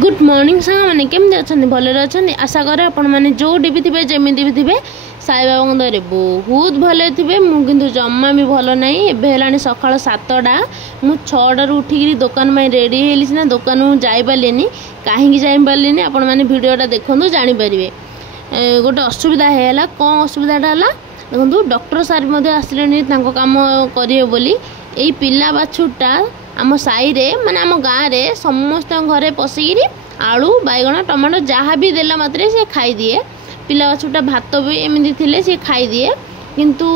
Good morning सांग मैंने केमती अच्छा भले अच्छा आशा करे आपण मैंने जो भी थे जमी भी थे साई बाबा दर बहुत भले थे मुझे जमा भी भल ना एवं सका 7टा मु 6टार उठिक दुकान में रेडी हेली सीना दुकान जापारे कहीं जापारे आपण मैंने भिडटा देखूँ जानीपारे गोटे असुविधा है कौन असुविधाटा है देखो डॉक्टर सार आसिले कम करेंगे बोली यही पिला बाछुटा आम साई रे माने आम गाँव रे समस्त घरे पशिकी आलू बैगण टमाटो जहाँ भी देला मात्रे से खाई दिए पिला बाछुटा भात भी एमती थे सी खाई दिए किंतु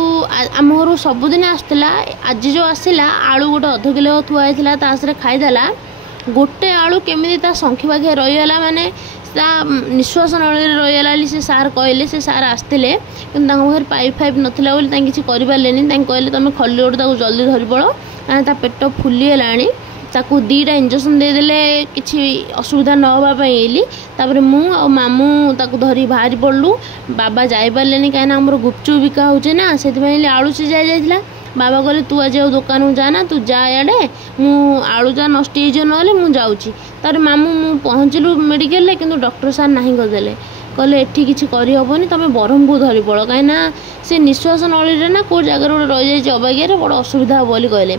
आम घर सबुदिन आसला आज जो आसला आलू गोटे अध किलो थुआई तासरे खाईदेला गोटे आलू केमी संखी पाखे रहीगला माने निश्वास नली रहीगला से सार कहले से सार आसते कि पाइप फाइप नाला बोली किसी करें कहले तुम खली गोटे जल्दी धरी पड़ ता पेट फुलीगला ताकू 2टा इंजेक्शन देदेले किसी असुविधा न होगापाई तापर मु आ मामू ताकू धरी बाहरी पड़लु बाबा जापारे कहीं आमर गुपचुप बिका होचे ना से आलू सीझा जाइला बाबा कहले तू आज दुकान जाना तू जा याडे मु आलू जा नष्ट हो ना मुझे जाऊँगी तार मामू मु पहुँचलु मेडिकल किंतु डॉक्टर सार नहीं करदे कहले एठी किसी करहबनी तुम ब्रह्मपुर धरी पड़ कहीं से निश्वास नली ना कौ जगार गोटे रही जाए अबागिया बड़ असुविधा बोली कहले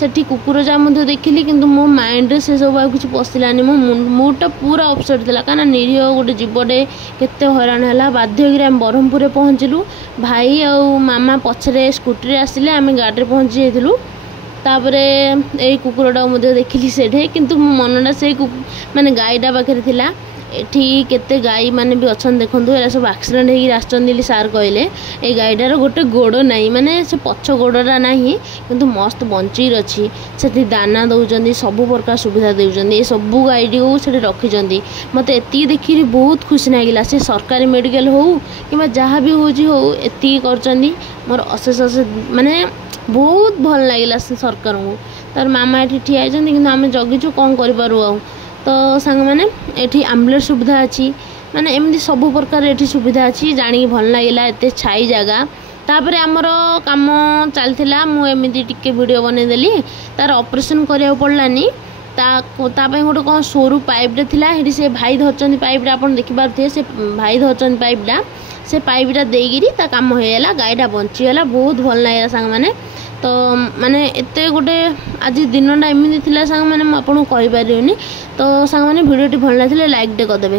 सेठी कुकुर जा देखिली किंतु मो माइंड से सब किसी पशिलानी मो मूडटा पूरा अपसेट था कहीं निरीह गोटे जीवटे केते हैरान है बाध्य आम ब्रह्मपुर पहुँचलु भाई आ मामा पछरे स्कूटी आसिले आम गाड़ी पहुँची जाइलु तापरे यही कुकुरटा देखिली सेठे किंतु मनटा से माने गाईटा पाखे थिला एठी केते गाई माने भी अच्छा देखूँ ये सब एक्सीडेंट होगी सार कहले ये गाईटार गोटे गोड़ नहीं माने से पछ गोड़टा ना किंतु मस्त बंची अच्छी से दाना दौरान सब प्रकार सुविधा दौरान ये सबू गाईटी को से रखी मत एति देखी बहुत खुशी लगिला से सरकारी मेडिकल हो कि जहाँ भी हो एति कर मोर अशेष अशेष माने बहुत भल लगिला सरकार को तार मामा ये ठिया कि आम जगिचु कौन करूँ तो सांग मैंने ये आम्बुलेंस सुविधा अच्छी माने एमती सब प्रकार ये सुविधा अच्छी जाणी भल लगिला एत छाई जगह तापर आमर कम चलता मुझे टिके वीडियो बनईदेली तार ऑपरेशन करा पड़लानी गोटे कौन सोरू पाइपटे थिला हेटी से भाई धरचंदी पाइपटा आप देखिपारे से भाई धरचंदी पाइपटा से पाइपटा देगी ता काम होगा गाईटा बंचीगला बहुत भल लगे सांग मैंने तो माने एते गोटे आज दिनटा एमती थिला सांग मैंने आपको कहीपरिनी तो सांग मैंने वीडियो भल लगे लाइक टे करदेवे।